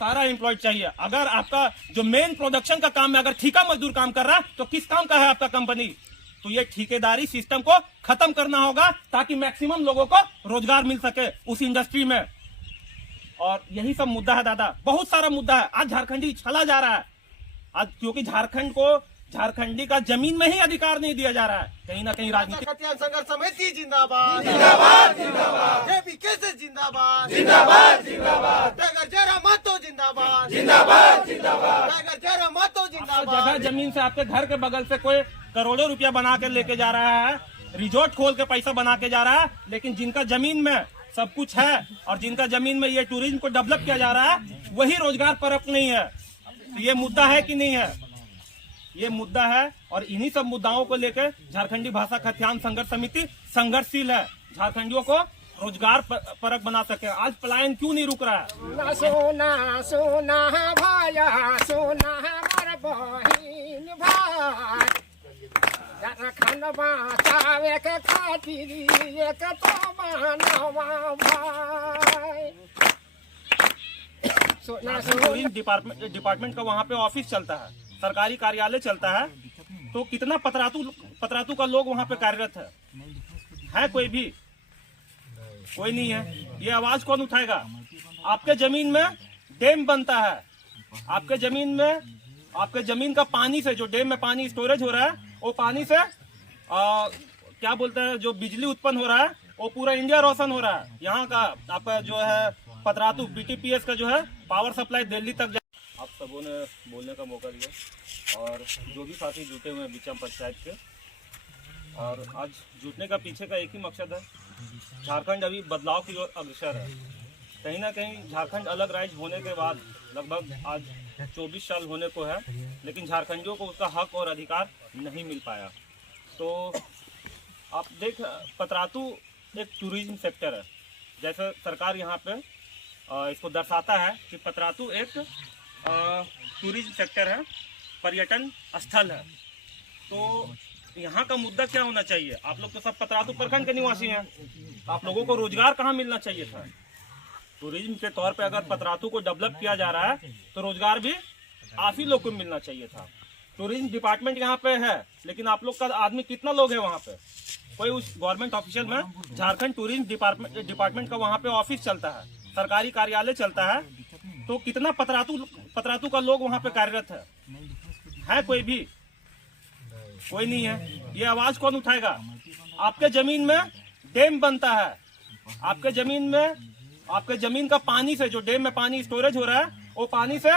सारा एम्प्लॉय चाहिए। अगर आपका जो मेन प्रोडक्शन का काम है, अगर ठेका मजदूर काम कर रहा है तो किस काम का है आपका कंपनी? तो ये ठेकेदारी सिस्टम को खत्म करना होगा ताकि मैक्सिमम लोगों को रोजगार मिल सके उस इंडस्ट्री में। और यही सब मुद्दा है दादा, बहुत सारा मुद्दा है। आज झारखंडी छला जा रहा है आज, क्योंकि झारखंड को झारखंडी का जमीन में ही अधिकार नहीं दिया जा रहा है। कहीं ना कहीं राजनीति खतियान संघर्ष समिति जिंदाबाद जिंदाबाद जिंदाबाद, जेपीके जिंदाबाद जिंदाबाद जिंदाबाद, टाइगर जयराम मातो जिंदाबाद जिंदाबाद जिंदाबाद, टाइगर जयराम मातो जिंदाबाद। जगह जमीन से आपके घर के बगल से कोई करोड़ों रुपया बना के लेके जा रहा है, रिजॉर्ट खोल के पैसा बना के जा रहा है, लेकिन जिनका जमीन में सब कुछ है और जिनका जमीन में ये टूरिज्म को डेवलप किया जा रहा है वही रोजगार परख नहीं है। तो ये मुद्दा है कि नहीं है? ये मुद्दा है और इन्हीं सब मुद्दाओं को लेकर झारखंडी भाषा खतियान संघर्ष समिति संघर्षशील है। झारखंडियों को रोजगार परक बना सके। आज पलायन क्यों नहीं रुक रहा है? सोना सोना भाया सोना हमार बहिन भाई, झारखंड बचावे के खातिर एक तो बनवा भाई। सोना सोना डिपार्टमेंट का वहाँ पे ऑफिस चलता है, सरकारी कार्यालय चलता है, तो कितना पतरातू का लोग वहाँ पे कार्यरत है कोई भी? कोई नहीं है। ये आवाज कौन उठाएगा? आपके जमीन में डैम बनता है, आपके जमीन का पानी से, जो डैम में पानी स्टोरेज हो रहा है, वो पानी से क्या बोलते हैं, जो बिजली उत्पन्न हो रहा है वो पूरा इंडिया रोशन हो रहा है। यहाँ का आपका जो है पतरातू बीटीपीएस का जो है पावर सप्लाई दिल्ली तक आप सबों ने बोलने का मौका दिया और जो भी साथी जुटे हुए हैं बिचम पंचायत के, और आज जुटने का पीछे का एक ही मकसद है, झारखंड अभी बदलाव की ओर अग्रसर है। कहीं ना कहीं झारखंड अलग राज्य होने के बाद लगभग आज 24 साल होने को है, लेकिन झारखंडियों को उसका हक और अधिकार नहीं मिल पाया। तो आप देख, पतरातू एक टूरिज्म सेक्टर है, जैसे सरकार यहाँ पे इसको दर्शाता है कि पतरातू एक टूरिज्म सेक्टर है, पर्यटन स्थल है। तो यहाँ का मुद्दा क्या होना चाहिए? आप लोग तो सब पतरातू प्रखंड के निवासी हैं, आप लोगों को रोजगार कहाँ मिलना चाहिए था? टूरिज्म के तौर पे अगर पतरातू को डेवलप किया जा रहा है तो रोजगार भी आप ही लोग को मिलना चाहिए था। टूरिज्म डिपार्टमेंट यहाँ पे है, लेकिन आप लोग का आदमी कितना लोग है वहाँ पे? कोई उस गवर्नमेंट ऑफिशियल में झारखंड टूरिज्म डिपार्टमेंट का वहाँ पे ऑफिस चलता है, सरकारी कार्यालय चलता है, तो कितना पतरातू का लोग वहाँ पे कार्यरत है कोई भी? कोई नहीं है। ये आवाज कौन उठाएगा? आपके जमीन में डैम बनता है, आपके जमीन का पानी से, जो डैम में पानी स्टोरेज हो रहा है, वो पानी से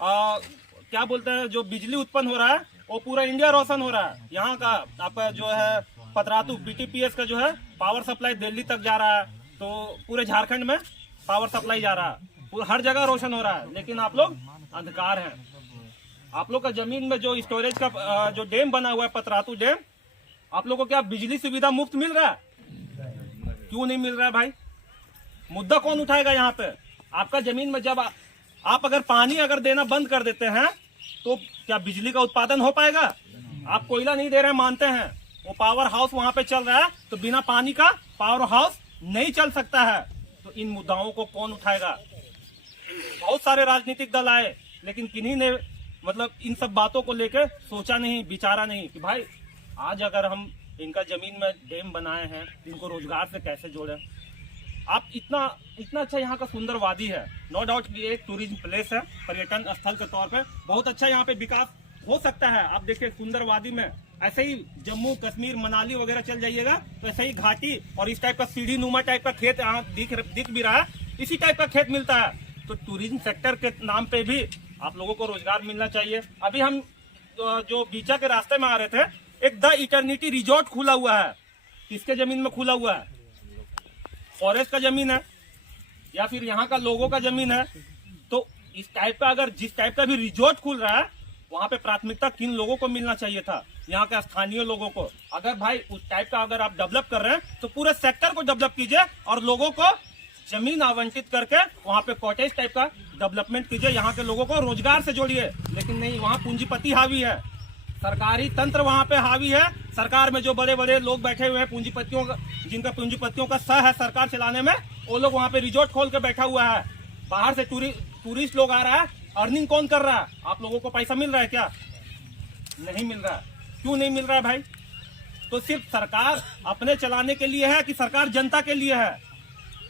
क्या बोलते हैं, जो बिजली उत्पन्न हो रहा है वो पूरा इंडिया रोशन हो रहा है। यहाँ का आपका जो है पतरातू बीटीपीएस का जो है पावर सप्लाई दिल्ली तक जा रहा है, तो पूरे झारखंड में पावर सप्लाई जा रहा है, हर जगह रोशन हो रहा है, लेकिन आप लोग अंधकार हैं। आप लोग का जमीन में जो स्टोरेज का जो डैम बना हुआ है, पतरातू डैम, आप लोग को क्या बिजली सुविधा मुफ्त मिल रहा है? क्यों नहीं मिल रहा है भाई? मुद्दा कौन उठाएगा यहाँ पे? आपका जमीन में जब आप अगर पानी अगर देना बंद कर देते हैं तो क्या बिजली का उत्पादन हो पाएगा? आप कोयला नहीं दे रहे हैं, मानते हैं, वो पावर हाउस वहां पे चल रहा है, तो बिना पानी का पावर हाउस नहीं चल सकता है। तो इन मुद्दाओं को कौन उठाएगा? बहुत सारे राजनीतिक दल आए, लेकिन किन्हीं ने मतलब इन सब बातों को लेकर सोचा नहीं, विचारा नहीं कि भाई आज अगर हम इनका जमीन में डैम बनाए हैं, इनको रोजगार से कैसे जोड़ें। आप इतना अच्छा यहाँ का सुंदर वादी है, नो डाउट कि एक टूरिज्म प्लेस है, पर्यटन स्थल के तौर पे बहुत अच्छा यहाँ पे विकास हो सकता है। आप देखिए सुंदर वादी में ऐसे ही जम्मू कश्मीर मनाली वगैरह चल जाइएगा तो ऐसे ही घाटी और इस टाइप का सीढ़ी नुमा टाइप का खेत यहाँ दिख भी रहा है, इसी टाइप का खेत मिलता है। तो टूरिज्म सेक्टर के नाम पे भी आप लोगों को रोजगार मिलना चाहिए। अभी हम जो बीचा के रास्ते में आ रहे थे, एक द इटर्निटी रिजॉर्ट खुला हुआ है। किसके जमीन में खुला हुआ है? फॉरेस्ट का जमीन है या फिर यहाँ का लोगों का जमीन है? तो इस टाइप का अगर जिस टाइप का भी रिजॉर्ट खुल रहा है, वहाँ पे प्राथमिकता किन लोगों को मिलना चाहिए था? यहाँ के स्थानीय लोगों को। अगर भाई उस टाइप का अगर आप डेवलप कर रहे हैं तो पूरे सेक्टर को डेवलप कीजिए और लोगों को जमीन आवंटित करके वहाँ पे कॉटेज टाइप का डेवलपमेंट कीजिए, यहाँ के लोगों को रोजगार से जोड़िए। लेकिन नहीं, वहाँ पूंजीपति हावी है, सरकारी तंत्र वहाँ पे हावी है। सरकार में जो बड़े बड़े लोग बैठे हुए हैं, पूंजीपतियों का, जिनका पूंजीपतियों का सह है सरकार चलाने में, वो लोग वहाँ पे रिजॉर्ट खोल के बैठा हुआ है। बाहर से टूरिस्ट लोग आ रहा है, अर्निंग कौन कर रहा है? आप लोगों को पैसा मिल रहा है क्या? नहीं मिल रहा। क्यों नहीं मिल रहा है भाई? तो सिर्फ सरकार अपने चलाने के लिए है कि सरकार जनता के लिए है?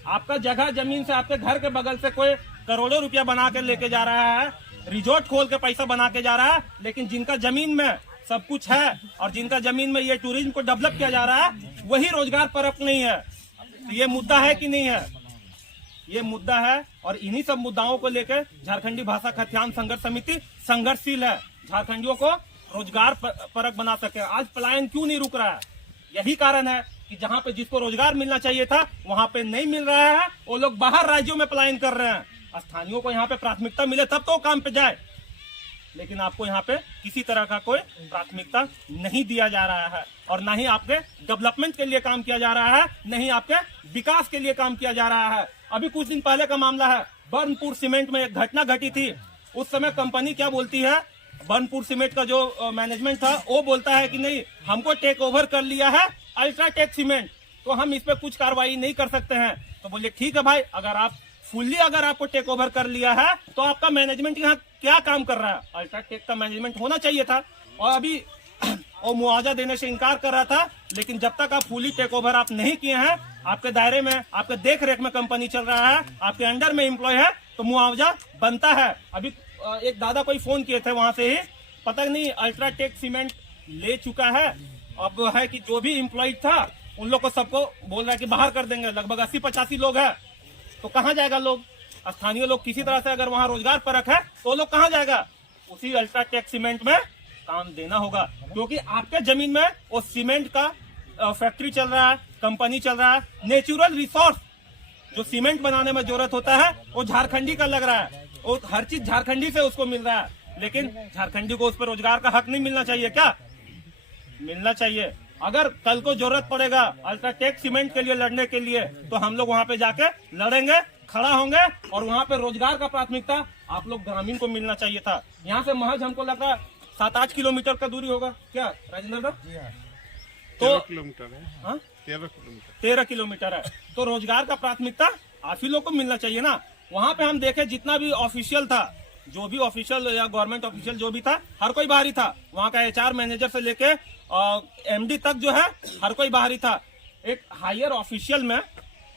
आपका जगह जमीन से आपके घर के बगल से कोई करोड़ों रुपया बना के लेके जा रहा है, रिजॉर्ट खोल के पैसा बना के जा रहा है, लेकिन जिनका जमीन में सब कुछ है और जिनका जमीन में ये टूरिज्म को डेवलप किया जा रहा है, वही रोजगार परक नहीं है। तो ये मुद्दा है कि नहीं है? ये मुद्दा है, और इन्हीं सब मुद्दाओं को लेकर झारखंडी भाषा खाद्यान्न संघर्ष समिति संघर्षशील है। झारखंडियों को रोजगार परक बना सके। आज पलायन क्यों नहीं रुक रहा है? यही कारण है कि जहाँ पे जिसको रोजगार मिलना चाहिए था वहाँ पे नहीं मिल रहा है, वो लोग बाहर राज्यों में पलायन कर रहे हैं। स्थानीयों को यहाँ पे प्राथमिकता मिले तब तो काम पे जाए, लेकिन आपको यहाँ पे किसी तरह का कोई प्राथमिकता नहीं दिया जा रहा है, और न ही आपके डेवलपमेंट के लिए काम किया जा रहा है, न ही आपके विकास के लिए काम किया जा रहा है। अभी कुछ दिन पहले का मामला है, बर्नपुर सीमेंट में एक घटना घटी थी। उस समय कंपनी क्या बोलती है, बर्नपुर सीमेंट का जो मैनेजमेंट था वो बोलता है कि नहीं, हमको टेक ओवर कर लिया है अल्ट्राटेक सीमेंट, तो हम इस पे कुछ कार्रवाई नहीं कर सकते हैं। तो बोले ठीक है भाई, अगर आपको टेक ओवर कर लिया है तो आपका मैनेजमेंट यहाँ क्या काम कर रहा है? अल्ट्राटेक का मैनेजमेंट होना चाहिए था। और अभी वो मुआवजा देने से इनकार कर रहा था, लेकिन जब तक आप फुली टेक ओवर आप नहीं किए हैं, आपके दायरे में, आपके देख रेख में कंपनी चल रहा है, आपके अंडर में एम्प्लॉय है, तो मुआवजा बनता है। अभी एक दादा कोई फोन किए थे वहां से ही, पता नहीं अल्ट्राटेक सीमेंट ले चुका है, अब है कि जो भी एम्प्लॉय था उन लोग को सबको बोल रहा है कि बाहर कर देंगे। लगभग 80-85 लोग है, तो कहाँ जाएगा लोग? स्थानीय लोग किसी तरह से अगर वहाँ रोजगार परक है तो लोग कहाँ जाएगा? उसी अल्ट्राटेक सीमेंट में काम देना होगा, क्योंकि आपके जमीन में वो सीमेंट का फैक्ट्री चल रहा है, कंपनी चल रहा है। नेचुरल रिसोर्स जो सीमेंट बनाने में जरूरत होता है वो झारखंडी का लग रहा है, वो हर चीज झारखंडी से उसको मिल रहा है, लेकिन झारखंडी को उस पर रोजगार का हक नहीं मिलना चाहिए क्या? मिलना चाहिए। अगर कल को जरूरत पड़ेगा अल्ट्राटेक सीमेंट के लिए लड़ने के लिए, तो हम लोग वहाँ पे जाके लड़ेंगे, खड़ा होंगे, और वहाँ पे रोजगार का प्राथमिकता आप लोग ग्रामीण को मिलना चाहिए था। यहाँ से महज हमको लगा 7-8 किलोमीटर का दूरी होगा क्या राजेंद्र साहब? तो 13 किलोमीटर है। हाँ? 13 किलोमीटर है, तो रोजगार का प्राथमिकता आप ही लोग को मिलना चाहिए ना। वहाँ पे हम देखे जितना भी ऑफिशियल था, जो भी ऑफिशियल या गवर्नमेंट ऑफिशियल जो भी था, हर कोई बाहरी था। वहाँ का HR मैनेजर से लेके MD तक जो है हर कोई बाहरी था। एक हायर ऑफिशियल में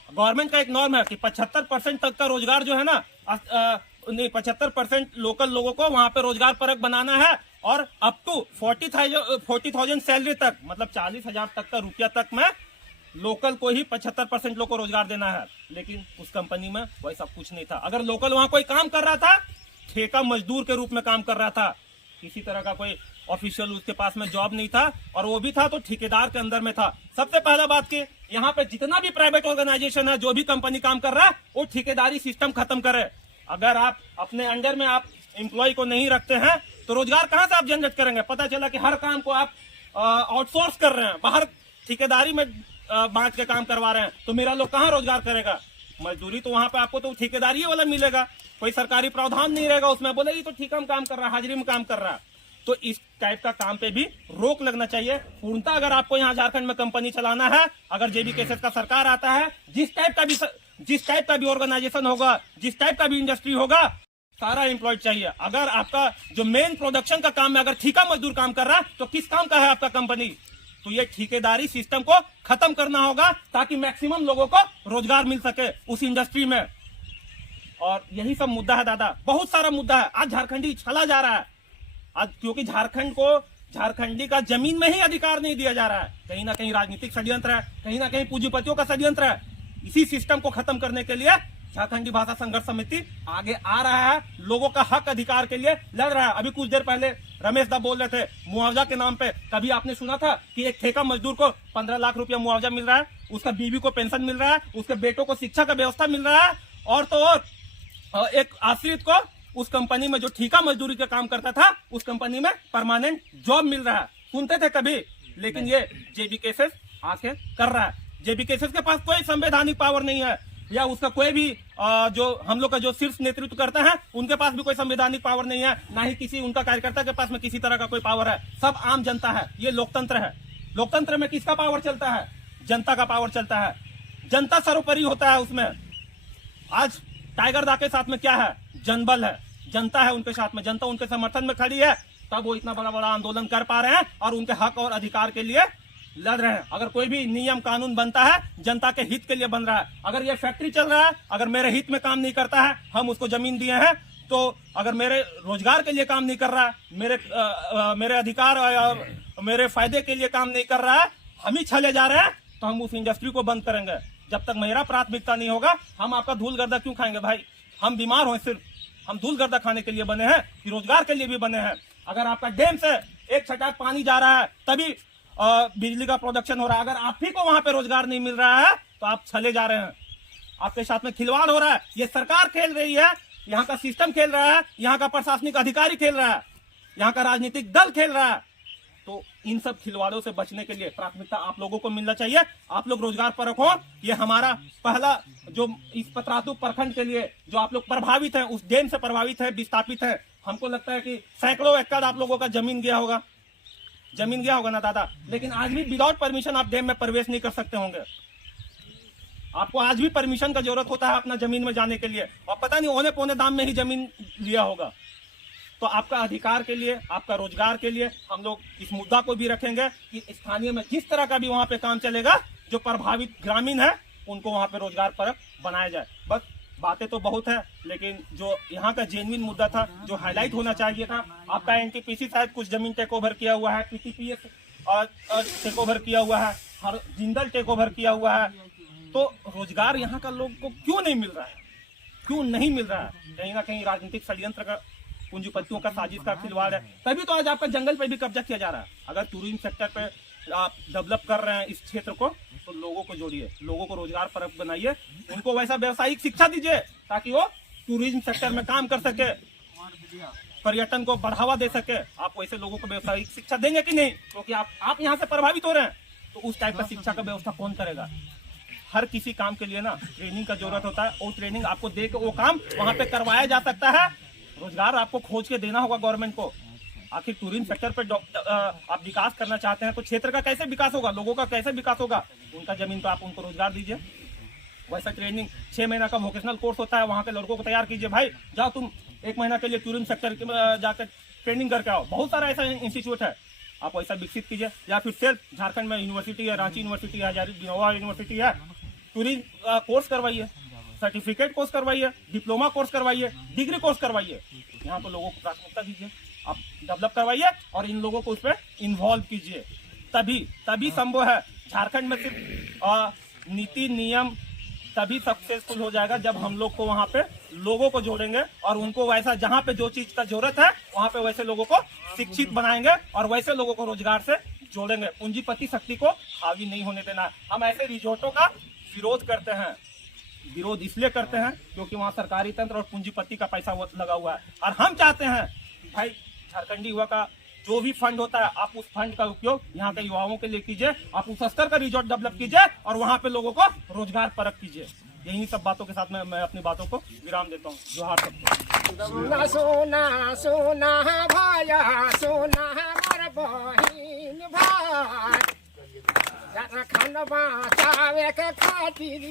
गवर्नमेंट का एक नॉर्म है कि 75% तक का रोजगार जो है ना, 75% लोकल लोगों को वहाँ पे रोजगार परक बनाना है, और अप टू 40,000 सैलरी तक, मतलब 40,000 तक का रुपया तक में लोकल को ही 75% लोग को रोजगार देना है। लेकिन उस कंपनी में वैसा कुछ नहीं था। अगर लोकल वहाँ कोई काम कर रहा था, ठेका मजदूर के रूप में काम कर रहा था, किसी तरह का कोई ऑफिशियल उसके पास में जॉब नहीं था, और वो भी था तो ठेकेदार के अंदर में था। सबसे पहला बात कि यहाँ पे जितना भी प्राइवेट ऑर्गेनाइजेशन है, जो भी कंपनी काम कर रहा है, वो ठेकेदारी सिस्टम खत्म करे। अगर आप अपने अंडर में आप एम्प्लॉय को नहीं रखते हैं तो रोजगार कहाँ से आप जनरेट करेंगे? पता चला कि हर काम को आप आउटसोर्स कर रहे हैं, बाहर ठेकेदारी में बांट के काम करवा रहे हैं, तो मेरा लोग कहाँ रोजगार करेगा? मजदूरी तो वहाँ पे आपको तो ठेकेदारी वाला मिलेगा, कोई सरकारी प्रावधान नहीं रहेगा उसमें, बोले ये तो ठेका में काम कर रहा है, हाजिरी में काम कर रहा है। तो इस टाइप का काम पे भी रोक लगना चाहिए पूर्णतः। अगर आपको यहाँ झारखंड में कंपनी चलाना है, अगर JB केसेस का सरकार आता है, जिस टाइप का भी ऑर्गेनाइजेशन होगा, जिस टाइप का भी इंडस्ट्री होगा, सारा एम्प्लॉय चाहिए। अगर आपका जो मेन प्रोडक्शन का काम है, अगर ठेका मजदूर काम कर रहा है, तो किस काम का है आपका कंपनी? तो ये ठेकेदारी सिस्टम को खत्म करना होगा, ताकि मैक्सिमम लोगों को रोजगार मिल सके उस इंडस्ट्री में। और यही सब मुद्दा है दादा, बहुत सारा मुद्दा है। आज झारखंडी छला जा रहा है आज, क्योंकि झारखंड को झारखंडी का जमीन में ही अधिकार नहीं दिया जा रहा है। कहीं ना कहीं राजनीतिक षड्यंत्र है, कहीं ना कहीं पूंजीपतियों का षड्यंत्र है। इसी सिस्टम को खत्म करने के लिए झारखंडी भाषा संघर्ष समिति आगे आ रहा है, लोगों का हक अधिकार के लिए लड़ रहा है। अभी कुछ देर पहले रमेश दा बोल रहे थे मुआवजा के नाम पे, कभी आपने सुना था कि एक ठेका मजदूर को 15 लाख रुपया मुआवजा मिल रहा है, उसका बीवी को पेंशन मिल रहा है, उसके बेटों को शिक्षा का व्यवस्था मिल रहा है, और तो और एक आश्रित को उस कंपनी में जो ठेका मजदूरी का काम करता था, उस कंपनी में परमानेंट जॉब मिल रहा है। सुनते थे कभी? लेकिन ये JB केसेस आके कर रहा है। JB केसेस के पास कोई संवैधानिक पावर नहीं है, या उसका कोई भी जो हम लोग का जो शीर्ष नेतृत्व करता है, उनके पास भी कोई संवैधानिक पावर नहीं है, ना ही किसी उनका कार्यकर्ता के पास में किसी तरह का कोई पावर है। सब आम जनता है। ये लोकतंत्र है। लोकतंत्र में किसका पावर चलता है? जनता का पावर चलता है। जनता सर्वोपरि होता है उसमें। आज टाइगर दा के साथ में क्या है? जनबल है, जनता है उनके साथ में, जनता उनके समर्थन में खड़ी है, तब वो इतना बड़ा बड़ा आंदोलन कर पा रहे हैं और उनके हक और अधिकार के लिए लड़ रहे हैं। अगर कोई भी नियम कानून बनता है जनता के हित के लिए बन रहा है। अगर ये फैक्ट्री चल रहा है, अगर मेरे हित में काम नहीं करता है, हम उसको जमीन दिए हैं, तो अगर मेरे रोजगार के लिए काम नहीं कर रहा है, मेरे अधिकार और मेरे फायदे के लिए काम नहीं कर रहा है, हम ही चले जा रहे हैं, तो हम उस इंडस्ट्री को बंद करेंगे। जब तक मेरा प्राथमिकता नहीं होगा, हम आपका धूल गर्दा क्यों खाएंगे भाई? हम बीमार हो, सिर्फ हम धूल गर्दा खाने के लिए बने हैं कि रोजगार के लिए भी बने हैं? अगर आपका डैम से एक छटाक पानी जा रहा है तभी बिजली का प्रोडक्शन हो रहा है, अगर आप ही को वहां पे रोजगार नहीं मिल रहा है तो आप चले जा रहे हैं। आपके साथ में खिलवाड़ हो रहा है, ये सरकार खेल रही है, यहाँ का सिस्टम खेल रहा है, यहाँ का प्रशासनिक अधिकारी खेल रहा है, यहाँ का राजनीतिक दल खेल रहा है। तो इन सब खिलवाड़ों से बचने के लिए प्राथमिकता आप लोगों को मिलना चाहिए। आप लोग रोजगार परख हो, ये हमारा पहला जो इस पतरातू प्रखंड के लिए जो आप लोग प्रभावित हैं, उस डैम से प्रभावित है, विस्थापित है, हमको लगता है कि सैकड़ों एकड़ आप लोगों का जमीन गया होगा ना दादा, लेकिन आज भी विदाउट परमिशन आप डैम में प्रवेश नहीं कर सकते होंगे। आपको आज भी परमिशन का जरूरत होता है अपना जमीन में जाने के लिए, और पता नहीं औने पौने दाम में ही जमीन लिया होगा। तो आपका अधिकार के लिए, आपका रोजगार के लिए हम लोग इस मुद्दा को भी रखेंगे कि स्थानीय में जिस तरह का भी वहाँ पे काम चलेगा, जो प्रभावित ग्रामीण है उनको वहाँ पे रोजगार परक बनाया जाए। बस बातें तो बहुत है, लेकिन जो यहाँ का जेन्युइन मुद्दा था, जो हाईलाइट होना चाहिए था, आपका एनटीपीसी शायद कुछ जमीन टेक ओवर किया हुआ है, पीटीपीएस टेक ओवर किया हुआ है, हर जिंदल टेक ओवर किया हुआ है, तो रोजगार यहाँ का लोग को क्यों नहीं मिल रहा है? क्यों नहीं मिल रहा है? कहीं ना कहीं राजनीतिक षड्यंत्र का, पूंजीपतियों का, साजिश का खिलवाड़ है, तभी तो आज आपका जंगल पे भी कब्जा किया जा रहा है। अगर टूरिज्म सेक्टर पे आप डेवलप कर रहे हैं इस क्षेत्र को, तो लोगों को जोड़िए, लोगों को रोजगार परक बनाइए, उनको वैसा व्यवसायिक शिक्षा दीजिए ताकि वो टूरिज्म सेक्टर में काम कर सके, पर्यटन को बढ़ावा दे सके। आप वैसे लोगों को व्यवसायिक शिक्षा देंगे कि नहीं? क्योंकि आप यहाँ से प्रभावित हो रहे हैं, तो उस टाइप का शिक्षा का व्यवस्था कौन करेगा? हर किसी काम के लिए ना ट्रेनिंग का जरूरत होता है, और ट्रेनिंग आपको दे के वो काम वहाँ पे करवाया जा सकता है। रोजगार आपको खोज के देना होगा गवर्नमेंट को। आखिर टूरिज्म सेक्टर पे आप विकास करना चाहते हैं, तो क्षेत्र का कैसे विकास होगा, लोगों का कैसे विकास होगा? उनका जमीन पे आप उनको रोजगार दीजिए। वैसा ट्रेनिंग 6 महीना का वोकेशनल कोर्स होता है, वहाँ के लड़कों को तैयार कीजिए। भाई जाओ तुम 1 महीना के लिए टूरिज्म सेक्टर जाकर ट्रेनिंग करके आओ। बहुत सारा ऐसा इंस्टीट्यूट है, आप वैसा विकसित कीजिए। या फिर सेल्फ झारखंड में यूनिवर्सिटी है, रांची यूनिवर्सिटी है, बिनोवा यूनिवर्सिटी है, टूरिज्म कोर्स करवाइए, सर्टिफिकेट कोर्स करवाइए, डिप्लोमा कोर्स करवाइए, डिग्री कोर्स करवाइए। यहाँ तो लोगों को प्राथमिकता दीजिए, आप डेवलप करवाइए और इन लोगों को उस पर इन्वॉल्व कीजिए। तभी संभव है। झारखंड में सिर्फ नीति नियम तभी सक्सेसफुल हो जाएगा जब हम लोग को वहाँ पे लोगों को जोड़ेंगे और उनको वैसा, जहाँ पे जो चीज का जरूरत है वहाँ पे वैसे लोगों को शिक्षित बनाएंगे और वैसे लोगों को रोजगार से जोड़ेंगे। पूंजीपति शक्ति को हावी नहीं होने देना। हम ऐसे रिजोर्टों का विरोध करते हैं। विरोध इसलिए करते हैं क्योंकि वहाँ सरकारी तंत्र और पूंजीपति का पैसा लगा हुआ है, और हम चाहते हैं भाई झारखंडी युवा का जो भी फंड होता है, आप उस फंड का उपयोग यहाँ के युवाओं के लिए कीजिए, आप उस स्तर का रिजॉर्ट डेवलप कीजिए और वहाँ पे लोगों को रोजगार परक कीजिए। यही सब बातों के साथ मैं अपनी बातों को विराम देता हूँ। जोहार सबको। सोना सोना सोना भाया सोना हमार बहिन भाई, झारखंड बचावे के खातिर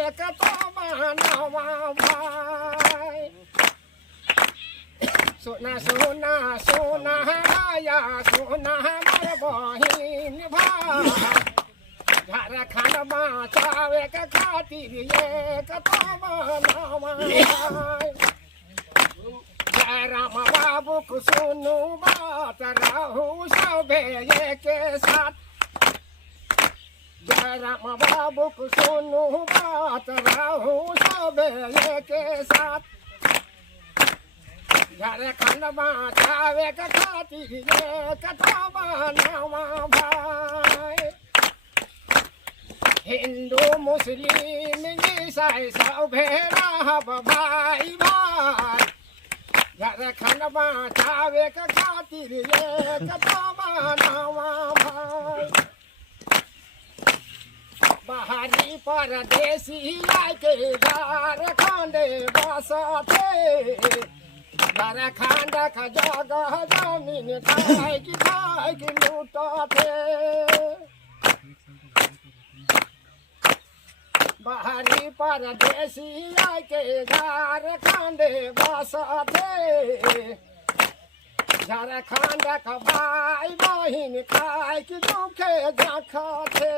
एक तो मानवा भाई। सोना सोना सोना भाया सोना हमार बहिन भाई, झारखंड बचावे के खातिर एक तो मानवा भाई। जय राम बाबू को सुनू बात रहू सबे के साथ, जय राम बाबू को सुनू बात रहू सबे के साथ। झारखंड बचावे के खातिर एक तो मानवा भाई। हिंदू मुस्लिम ईसाई सभे रहब भाई भाई, झारखंड बचावे के खातिर एक तो मानवा भाई। बाहरी परदेसी आके झारखंड बसते, झारखंड का जगह जमीन खाए की लूटते। बाहरी परदेसी के झारखंड बसते झारखंड का भाई बहिन खाए की दुखे जखते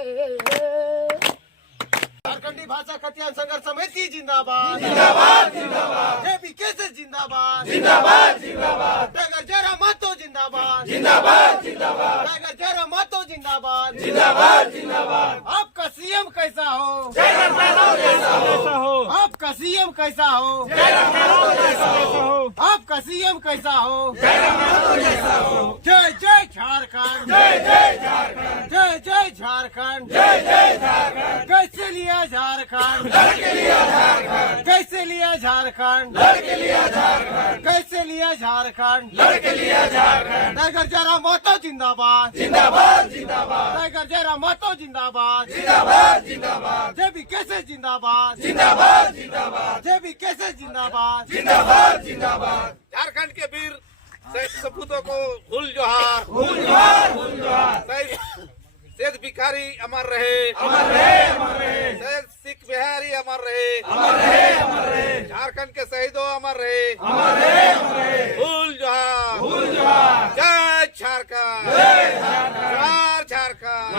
झारखंडी भाषा कल्याण संघर्ष समिति जिंदाबाद जिंदाबाद जिंदाबाद जेपी कैसे जिंदाबाद जिंदाबाद जिंदाबाद टाइगर जयराम मातो जिंदाबाद जिंदाबाद जिंदाबाद टाइगर जयराम मातो जिंदाबाद जिंदाबाद जिंदाबाद आपका सीएम कैसा हो कैसा हो आपका सीएम कैसा हो कैसा हो आपका सीएम कैसा हो हो जय जय झारखंड जय जय झारखंड जय जय झारखंड जय जय झारखंड कैसे लिया झारखंड लड़के लिया झारखंड कैसे लिया झारखंड लड़के लिया झारखंड कैसे लिया झारखंड लड़के लिया झारखंड टाइगर जयराम मातो जिंदाबाद जिंदाबाद जिंदाबाद टाइगर जयराम मातो जिंदाबाद जिंदाबाद जिंदाबाद जेबी कैसे जिंदाबाद जिंदाबाद जिंदाबाद जेबी कैसे जिंदाबाद जिंदाबाद जिंदाबाद झारखंड के वीर शहीद सपूतों को हुल जोहार हुल जोहार हुल जोहार शहीद सेठ भिखारी अमर रहे अमर रहे अमर रहे शहीद सिख बिहारी अमर रहे अमर रहे अमर रहे झारखंड के शहीदों अमर रहे अमर रहे अमर रहे हुल जोहार हुल जोहार जय झारखंड जय झारखंड जोहार झारखंड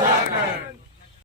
झारखंड